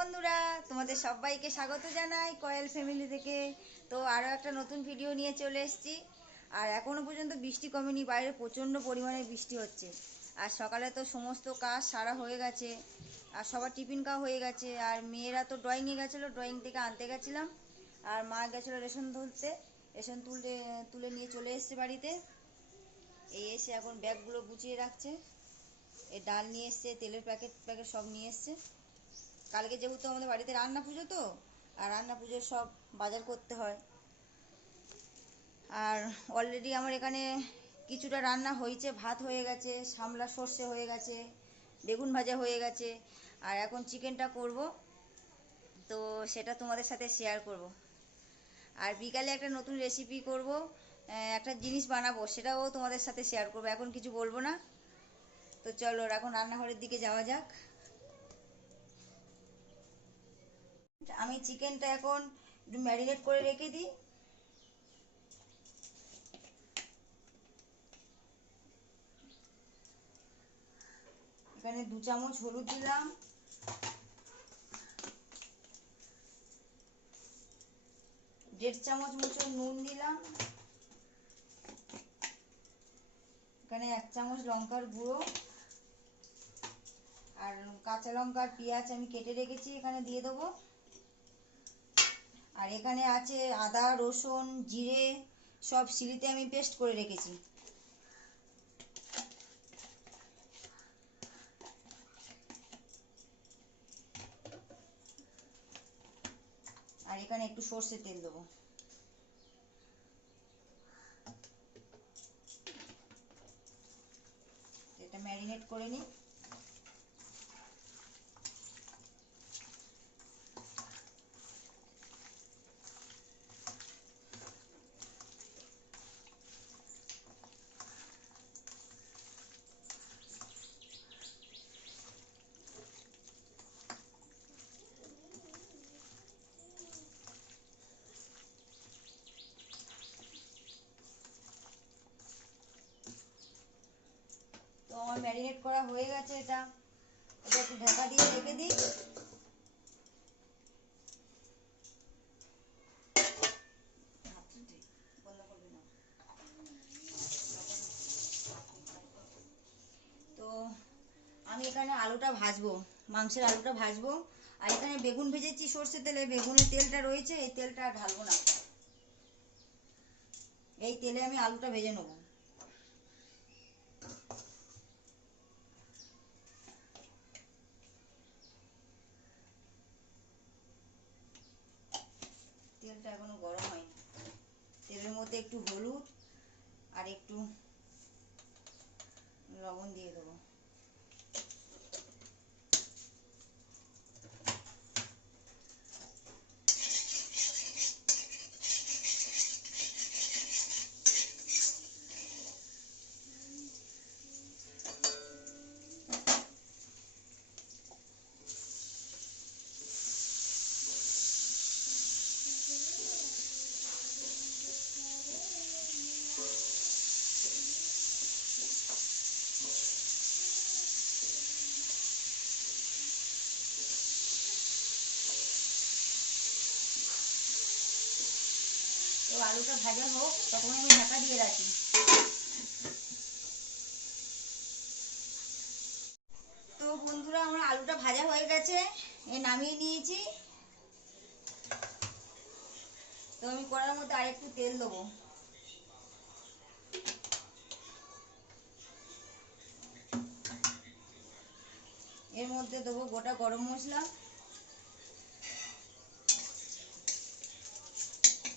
বন্ধুরা, তোমাদের সবাইকে স্বাগত জানাই কয়েল ফ্যামিলি থেকে। তো আরও একটা নতুন ভিডিও নিয়ে চলে এসেছি। আর এখনও পর্যন্ত বৃষ্টি কমেনি, বাইরে প্রচণ্ড পরিমাণে বৃষ্টি হচ্ছে। আর সকালে তো সমস্ত কাজ সারা হয়ে গেছে, আর সবার টিফিন খাওয়া হয়ে গেছে। আর মেয়েরা তো ড্রয়িংয়ে গেছিল ড্রয়িং থেকে আনতে গেছিলাম। আর মা গেছিল রেশন তুলতে, রেশন তুলে তুলে নিয়ে চলে এসছে বাড়িতে। এই এসে এখন ব্যাগগুলো গুছিয়ে রাখছে। এই ডাল নিয়ে এসছে, তেলের প্যাকেট প্যাকেট সব নিয়ে এসছে। কালকে যেহেতু আমাদের বাড়িতে রান্না পুজো তো, আর রান্না পুজোর সব বাজার করতে হয়। আর অলরেডি আমার এখানে কিছুটা রান্না হয়েছে, ভাত হয়ে গেছে, সামলা সর্ষে হয়ে গেছে, বেগুন ভাজা হয়ে গেছে, আর এখন চিকেনটা করব। তো সেটা তোমাদের সাথে শেয়ার করব। আর বিকালে একটা নতুন রেসিপি করব একটা জিনিস বানাবো, সেটাও তোমাদের সাথে শেয়ার করব, এখন কিছু বলব না। তো চলো, এখন রান্নাঘরের দিকে যাওয়া যাক। আমি চিকেনটা এখন ম্যারিনেট করে রেখে দিই। এখানে দু চামচ হলুদ দিলাম। দেড় চামচ মতো নুন দিলাম। এখানে এক চামচ লঙ্কার গুঁড়ো। আর কাঁচা লঙ্কা পেঁয়াজ আমি কেটে রেখেছি, এখানে দিয়ে দেবো। আর এখানে আছে আদা, রসুন, জিরে, সব শিলিতে আমি পেস্ট করে রেখেছি। আর এখানে একটু সর্ষের তেল দেবো। এটা ম্যারিনেট করে নিই। ম্যারিনেট করা হয়ে গেছে এটা। এটা একটু ঢাকা দিয়ে রেখে দিই। তো আমি এখানে আলুটা ভাজবো, মাংসের আলুটা ভাজবো। আর এখানে বেগুন ভেজেছি সর্ষের তেলে, বেগুনের তেলটা রয়েছে, এই তেলটা ঢালবো না। এই তেলে আমি আলুটা ভেজে নেব তেলটা এখনও গরম হয়নি তেলের মধ্যে একটু হলুদ আর একটু লবণ দিয়ে দেবো তো আলুটা ভাজা হোক, তখন আমি ঢাকা দিয়ে রাখি। তো বন্ধুরা, আমার আলুটা ভাজা হয়ে গেছে, এ নামিয়ে নিয়েছি। তো আমি কড়ার মধ্যে আরেকটু তেল দেবো। এর মধ্যে দেবো গোটা গরম মশলা।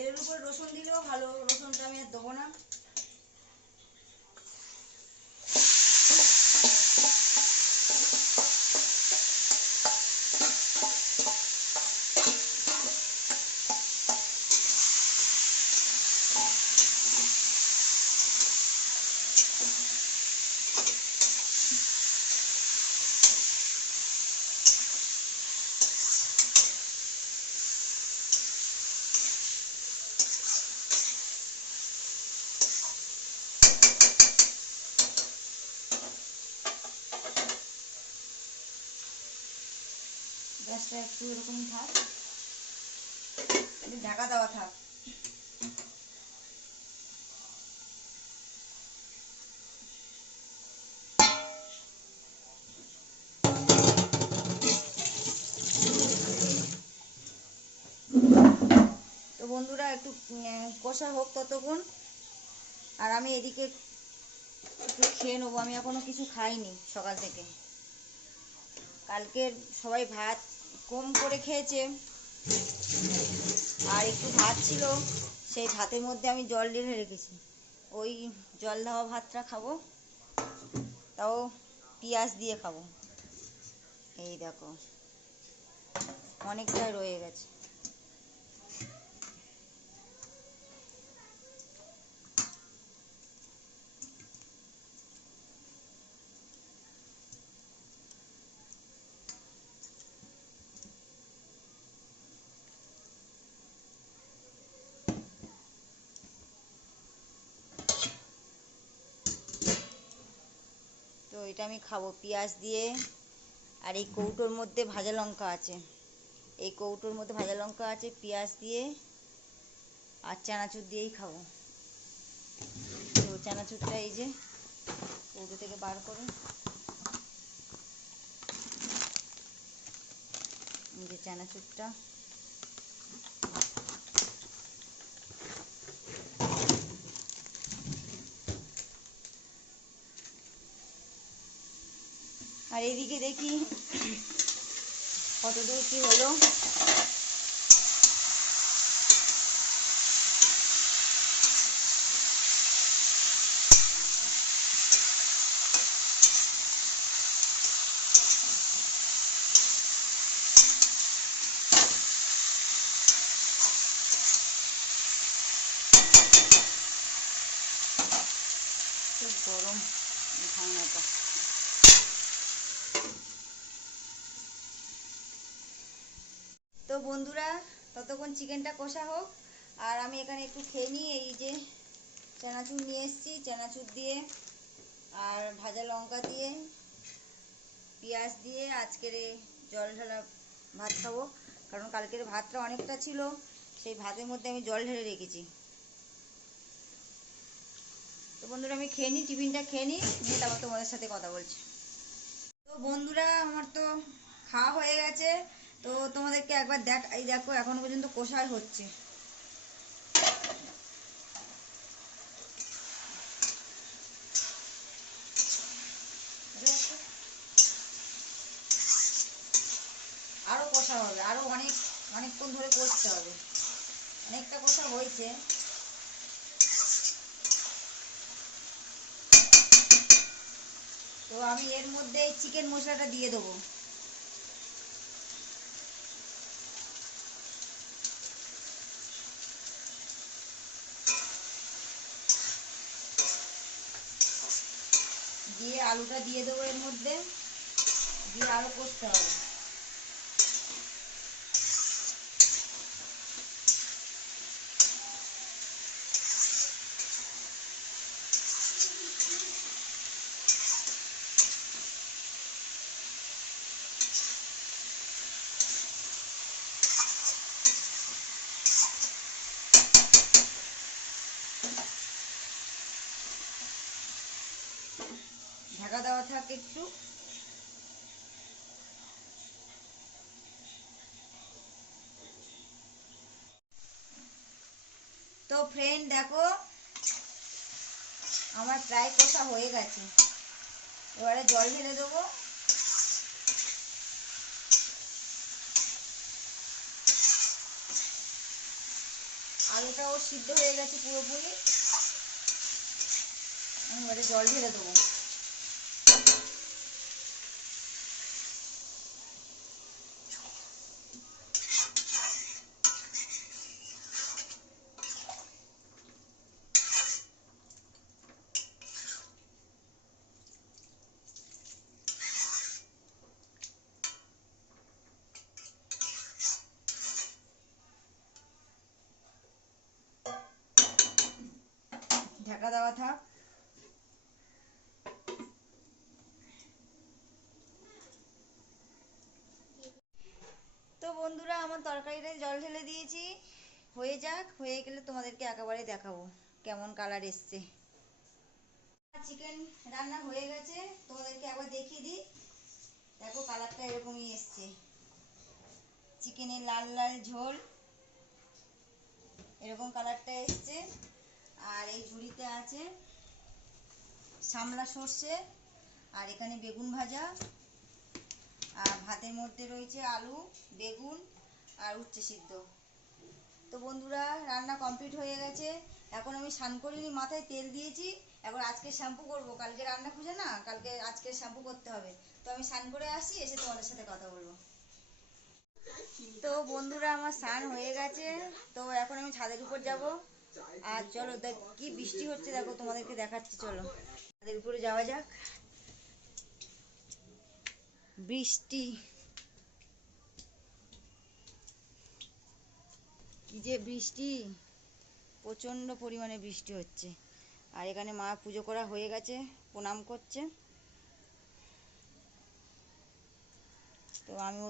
তেলের উপরে রসুন দিলেও ভালো রসুনটা আমি দেবো না। গ্যাসটা একটু এরকমই থাক। ঢাকা দেওয়া থাক। বন্ধুরা একটু কষা হোক ততক্ষণ। আর আমি এদিকে একটু খেয়ে নেব। আমি এখনও কিছু খাইনি সকাল থেকে। কালকের সবাই ভাত কম করে খেয়েছে। আর একটু ভাত ছিল, সেই ভাতের মধ্যে আমি জল ঢেলে রেখেছি। ওই জল দেওয়া ভাতটা খাব, তাও পিঁয়াজ দিয়ে খাব। এই দেখো অনেকটাই রয়ে গেছে। এটা আমি খাব। পেঁয়াজ দিয়ে আর এই কৌটোর মধ্যে ভাজা লঙ্কা আছে। এই কৌটোর মধ্যে ভাজা লঙ্কা আছে, পেঁয়াজ দিয়ে আর চানাচুর দিয়েই খাব। তো চানাচুরটা এই যে কৌটো থেকে বার করে এই যে চানাচুরটা। আর এদিকে দেখি কত দূর কি হলো খুব গরম ঠান্ডাটা তো বন্ধুরা, ততক্ষণ চিকেনটা কষা হোক। আর আমি এখানে একটু খেয়ে নিই, এই যে চানাচুর নিয়ে এসেছি, চানাচুর দিয়ে, আর ভাজা লঙ্কা দিয়ে, পেঁয়াজ দিয়ে আজকের জল ঢালা ভাত খাব। কারণ কালকের ভাতটা অনেকটা ছিল, সেই ভাতের মধ্যে আমি জল ঢেলে রেখেছি। তো বন্ধুরা, আমি খেয়ে নিই, টিফিনটা খেয়ে নিই, নিয়ে তারপর তোমাদের সাথে কথা বলছি। তো বন্ধুরা, আমার তো খাওয়া হয়ে গেছে। তো তোমাদেরকে একবার দেখ, এই দেখো, এখনও পর্যন্ত কষাই হচ্ছে। আরও কষা হবে, আরও অনেক, অনেকক্ষণ ধরে কষতে হবে। অনেকটা কষা হয়েছে। তো আমি এর মধ্যে চিকেন মশলাটা দিয়ে দেবো। দিয়ে আলুটা দিয়ে দেবো এর মধ্যে। দিয়ে আরও কষতে হবে ঢাকা দেওয়া থাক একটু তো ফ্রেন্ড দেখো, আমার প্রায় কষা হয়ে গেছে। এবারে জল ঢেলে দেবো। আলুটাও সিদ্ধ হয়ে গেছে পুরোপুরি। এবারে জল ঢেলে দেবো। ঢাকা দেওয়া থাক। তো বন্ধুরা, আমার তরকারিটা জল ঢেলে দিয়েছি। হয়ে যাক, হয়ে গেলে তোমাদেরকে একেবারে দেখাবো কেমন কালার এসছে। চিকেন রান্না হয়ে গেছে, তোমাদেরকে একবার দেখিয়ে দিই। দেখো কালারটা এরকমই এসছে। চিকেনের লাল লাল ঝোল, এরকম কালারটা এসছে। আর এই ঝুড়িতে আছে সামলা সর্ষে, আর এখানে বেগুন ভাজা, আর ভাতের মধ্যে রয়েছে আলু, বেগুন আর উচ্ছে সিদ্ধ। তো বন্ধুরা, রান্না কমপ্লিট হয়ে গেছে। এখন আমি স্নান করিনি, মাথায় তেল দিয়েছি। এখন আজকে শ্যাম্পু করব। কালকে রান্না খুঁজে না, কালকে আজকে শ্যাম্পু করতে হবে। তো আমি স্নান করে আসি, এসে তোমাদের সাথে কথা বলব। তো বন্ধুরা, আমার স্নান হয়ে গেছে। তো এখন আমি ছাদের উপর যাব। আর চলো, দেখ, কি বৃষ্টি হচ্ছে দেখো, তোমাদেরকে দেখাচ্ছি, চলো। তাদের উপরে যাওয়া যাক। বৃষ্টি। কি যে বৃষ্টি। প্রচণ্ড পরিমাণে বৃষ্টি হচ্ছে। আর এখানে মা পুজো করা হয়ে গেছে, প্রণাম করছে। তো আমিও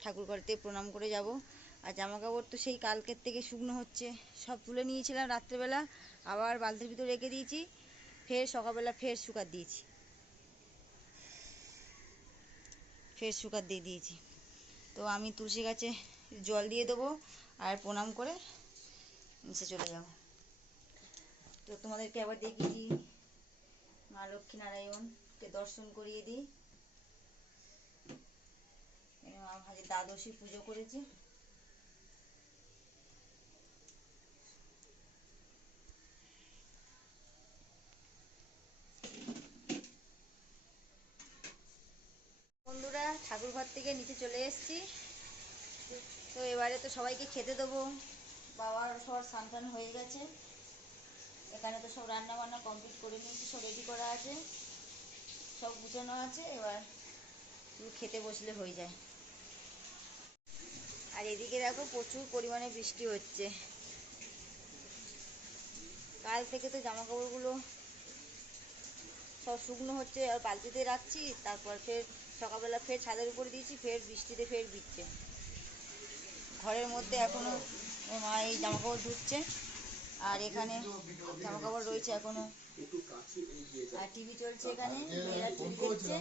ঠাকুর ঘরেতে প্রণাম করে যাব। আর জামা কাপড় তো সেই কালকের থেকে শুকনো হচ্ছে। সব তুলে নিয়েছিলাম রাত্রেবেলা, আবার বালতির ভিতর রেখে দিয়েছি, ফের সকালবেলা ফের শুকাত দিয়েছি। ফের শুকাত দিয়ে দিয়েছি। তো আমি তুলসী গাছে জল দিয়ে দেবো আর প্রণাম করে নিচে চলে যাব। তো তোমাদেরকে আবার দেখিয়ে দিই মা লক্ষ্মী নারায়ণকে দর্শন করিয়ে দিই। ভাজে দ্বাদশী পুজো করেছে বন্ধুরা ঠাকুর ঘর থেকে নিচে চলে এসেছি। তো এবারে তো সবাইকে খেতে দেবো। বাবার সবার স্নান টান হয়ে গেছে। এখানে তো সব রান্না বান্না কমপ্লিট করে নিয়েছি, সব রেডি করা আছে। সব গুছানো আছে, এবার শুধু খেতে বসলে হয়ে যায়। আর এদিকে দেখো প্রচুর পরিমাণে বৃষ্টি হচ্ছে। কাল থেকে তো জামা কাপড়গুলো সব শুকনো হচ্ছে, আর বালতিতে রাখছি, তারপর ফের সকালবেলা ফের ছাদের উপরে দিয়েছি, ফের বৃষ্টিতে ফের ভিজছে। ঘরের মধ্যে এখনও মা এই জামা কাপড় ধুচ্ছে, আর এখানে জামা কাপড় রয়েছে এখনও। আর টিভি চলছে এখানে, মেয়েরা টিভি দেখছে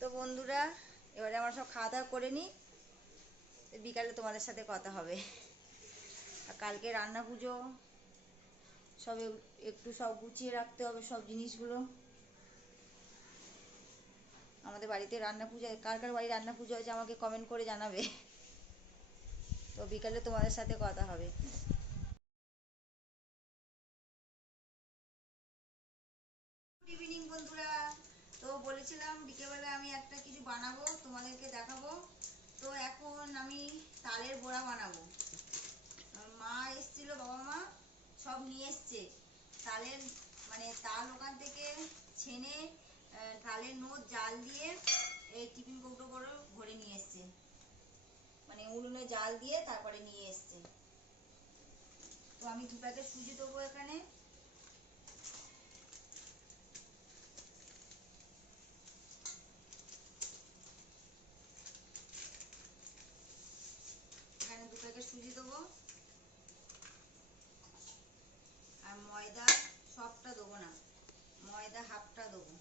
তো বন্ধুরা, এবারে আমরা সব খাওয়া দাওয়া করে নিই। বিকালে তোমাদের সাথে কথা হবে। কালকে রান্না পুজো। সব একটু সব গুছিয়ে রাখতে হবে সব জিনিসগুলো। আমাদের বাড়িতে রান্না পুজো, কার কার বাড়ি রান্না পুজো হয়েছে আমাকে কমেন্ট করে জানাবে। তো বিকালে তোমাদের সাথে কথা হবে। গুড ইভিনিং বন্ধুরা। তো বলেছিলাম বিকেলবেলা আমি একটা কিছু বানাবো, তোমাদেরকে দেখাবো। তো এখন আমি তালের বড়া বানাবো। মা এসছিল বাবা মা সব নিয়ে এসছে। তালের মানে তাল ওখান থেকে ছেনে তালের নোট, জাল দিয়ে এই টিফিন কৌটো করে ভরে নিয়ে এসছে। মানে উনুনে জাল দিয়ে তারপরে নিয়ে এসছে। তো আমি দু প্যাকেট সুজি দেবো এখানে এখানে দু প্যাকেট সুজি দেবো আর ময়দা সবটা দেবো না ময়দা হাফটা দেবো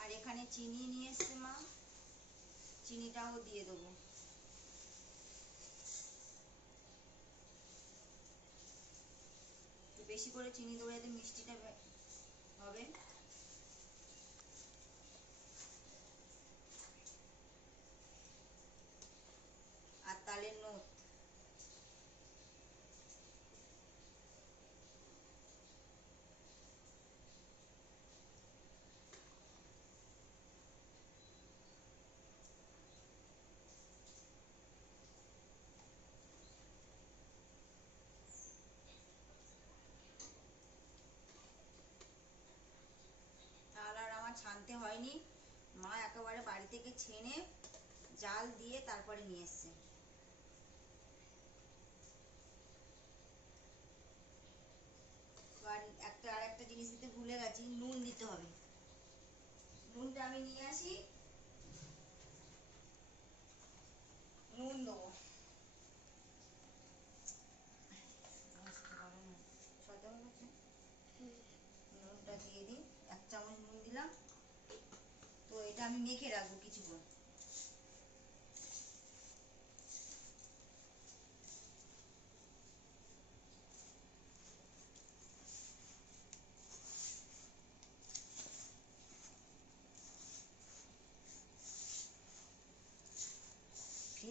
আর এখানে চিনি নিয়ে এসছে মা। চিনিটাও দিয়ে দেবো। বেশি করে চিনি দেবো যাতে মিষ্টিটা হবে আর তালের নোট হয়নি মা একেবারে বাড়ি থেকে ছেনে জাল দিয়ে তারপরে নিয়ে এসছে। আর একটা আর একটা জিনিস দিতে ভুলে গেছি, নুন দিতে হবে। নুনটা আমি নিয়ে আসি নুন দেবো সতেরো হয়েছে? নুনটা দিয়ে দিই এক চামচ নুন দিলাম তো এটা আমি মেখে রাখব কিছুক্ষণ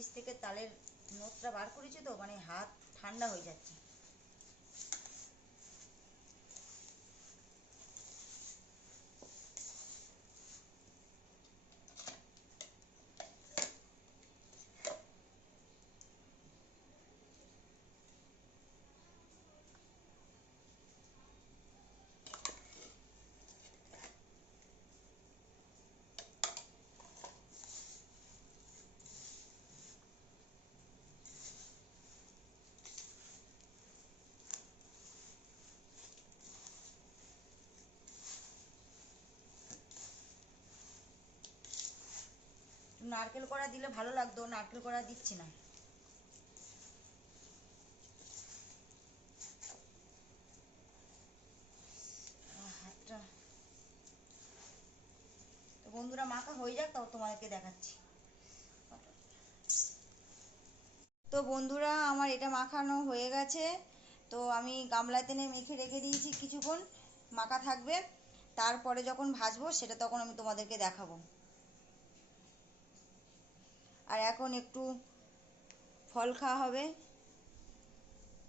ফ্রিজ থেকে তালের নোটটা বার করেছি তো মানে হাত ঠান্ডা হয়ে যাচ্ছে। নারকেল কড়া দিলে ভালো লাগতো, নারকেল কড়া দিচ্ছি না। তো বন্ধুরা, মাখা হয়ে যাক তাও তোমাদেরকে দেখাচ্ছি। তো বন্ধুরা, আমার এটা মাখানো হয়ে গেছে। তো আমি গামলাতে নিয়ে মেখে রেখে দিয়েছি কিছুক্ষণ, মাখা থাকবে। তারপরে যখন ভাজবো, সেটা তখন আমি তোমাদেরকে দেখাবো। আর এখন একটু ফল খাওয়া হবে।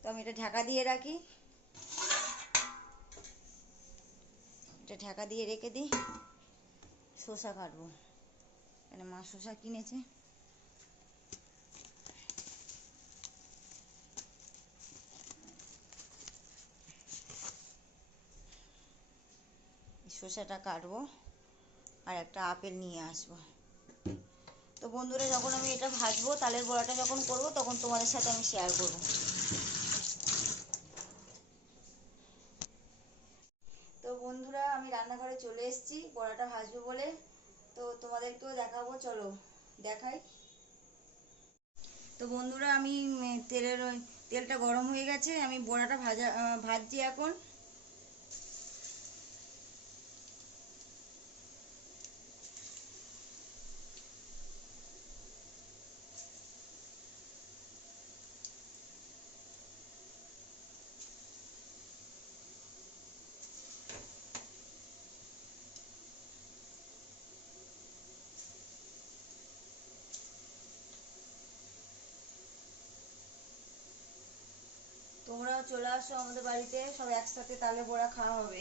তো আমি এটা ঢাকা দিয়ে রাখি। এটা ঢাকা দিয়ে রেখে দিই। শসা কাটবো। এখানে মা শসা কিনেছে। শসাটা কাটবো। আর একটা আপেল নিয়ে আসব। তো বন্ধুরা, যখন আমি এটা ভাজবো, তালের বড়াটা যখন করব, তখন তোমাদের সাথে আমি শেয়ার করব। তো বন্ধুরা, আমি রান্নাঘরে চলে এসেছি, বড়াটা ভাজবো বলে। তো তোমাদেরকেও দেখাবো, চলো দেখাই। তো বন্ধুরা, আমি তেলের তেলটা গরম হয়ে গেছে, আমি বড়াটা ভাজা ভাজছি এখন। চলে আসো আমাদের বাড়িতে সব একসাথে তালে বড়া খাওয়া হবে।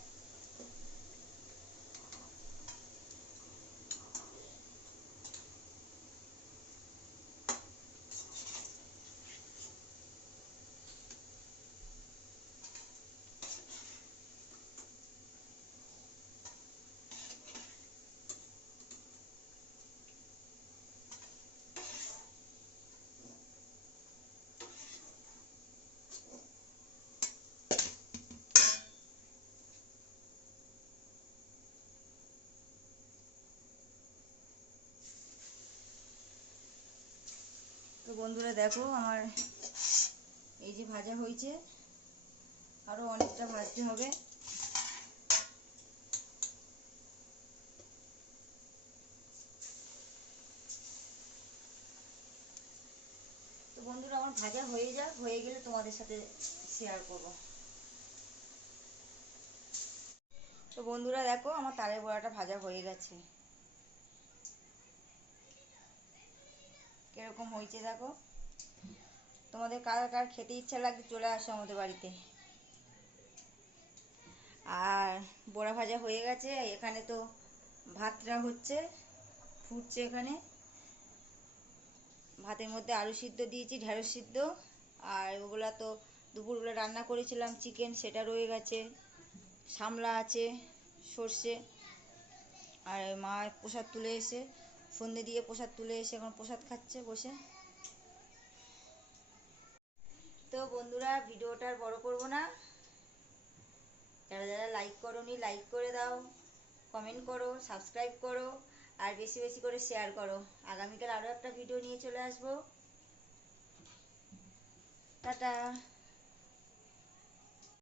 তো বন্ধুরা দেখো, আমার এই যে ভাজা হয়েছে আরও অনেকটা ভাজতে হবে। তো বন্ধুরা, আমার ভাজা হয়ে যাক, হয়ে গেলে তোমাদের সাথে শেয়ার করব। তো বন্ধুরা দেখো, আমার তালের বড়াটা ভাজা হয়ে গেছে। কীরকম হয়েছে দেখো? তোমাদের কার কার খেতে ইচ্ছা লাগবে চলে আসো আমাদের বাড়িতে। আর বড়া ভাজা হয়ে গেছে, এখানে তো ভাতটা হচ্ছে, ফুটছে এখানে। ভাতের মধ্যে আলু সিদ্ধ দিয়েছি, ঢেঁড়স সিদ্ধ, আর ওগুলা তো দুপুরবেলা রান্না করেছিলাম, চিকেন সেটা রয়ে গেছে, সামলা আছে, সর্ষে, আর মা প্রসাদ তুলে এসে সন্ধে দিয়ে প্রসাদ তুলে এসে এখন প্রসাদ খাচ্ছে বসে। তো বন্ধুরা, ভিডিওটা আর বড় করব না। যারা যারা লাইক করোনি লাইক করে দাও কমেন্ট করো সাবস্ক্রাইব করো, আর বেশি বেশি করে শেয়ার করো। আগামীকাল আরও একটা ভিডিও নিয়ে চলে আসব। টাটা।